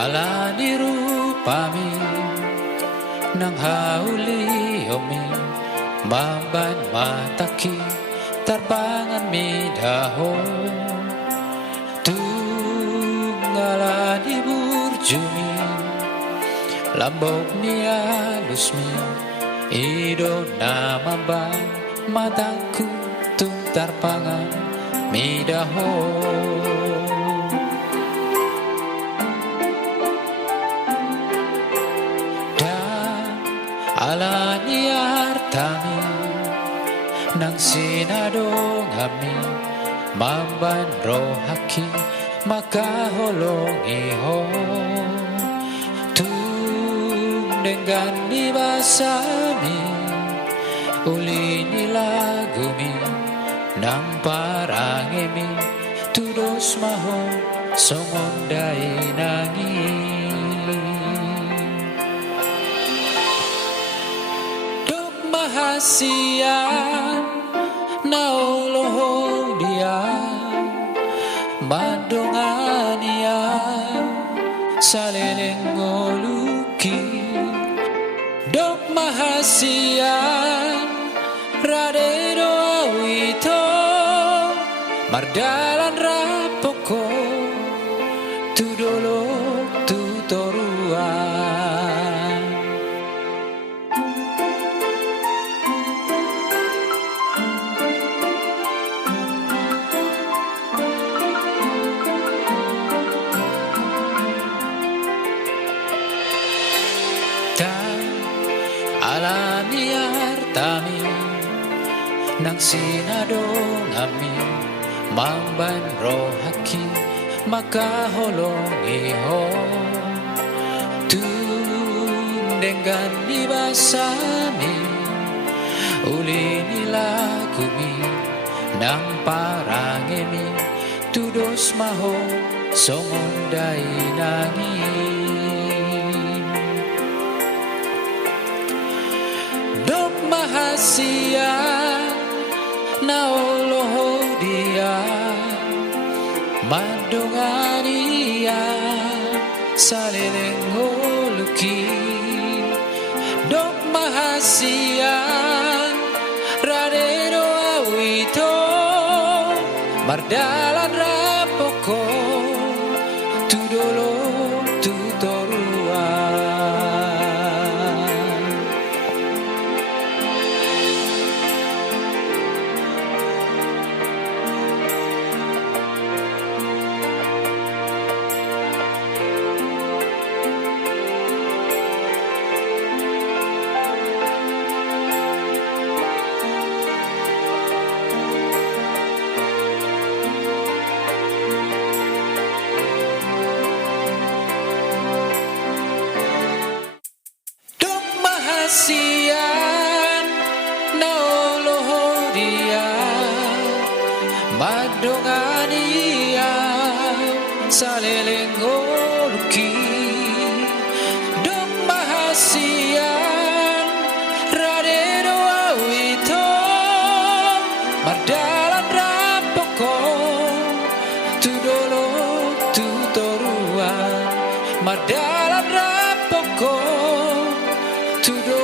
ala nirupami nang hauliomi maban mataki tarpangan midaho tungala di burjumi lambok ni alusmi ido namamba mataku tung tarpangan midaho alani artami nang sinadong ami mamban rohaki makaholongi ho tung dengan nibasami uli nilagumi nang parangemi tudos maho songondai nangin mahasian naoloho dia madongania salelengoluki dok mahasian radedo awito mardalan rapoko tudolo tutoruan alani artami nang sinadong ami mamban rohaki makaholongi ho tundengan nibasami uli nilagumi nang parangemi tudos maho songondai nangin dok mahasian naoloho dia madongania salelengoluki dok mahasian radedo awito mardalan rapoko tudolo tutoruan mahasian naoloho dia madongania salelengoluki dok mahasian radedo awito mardalan rapoko tudolo tutoruan mardalan rapoko tudolo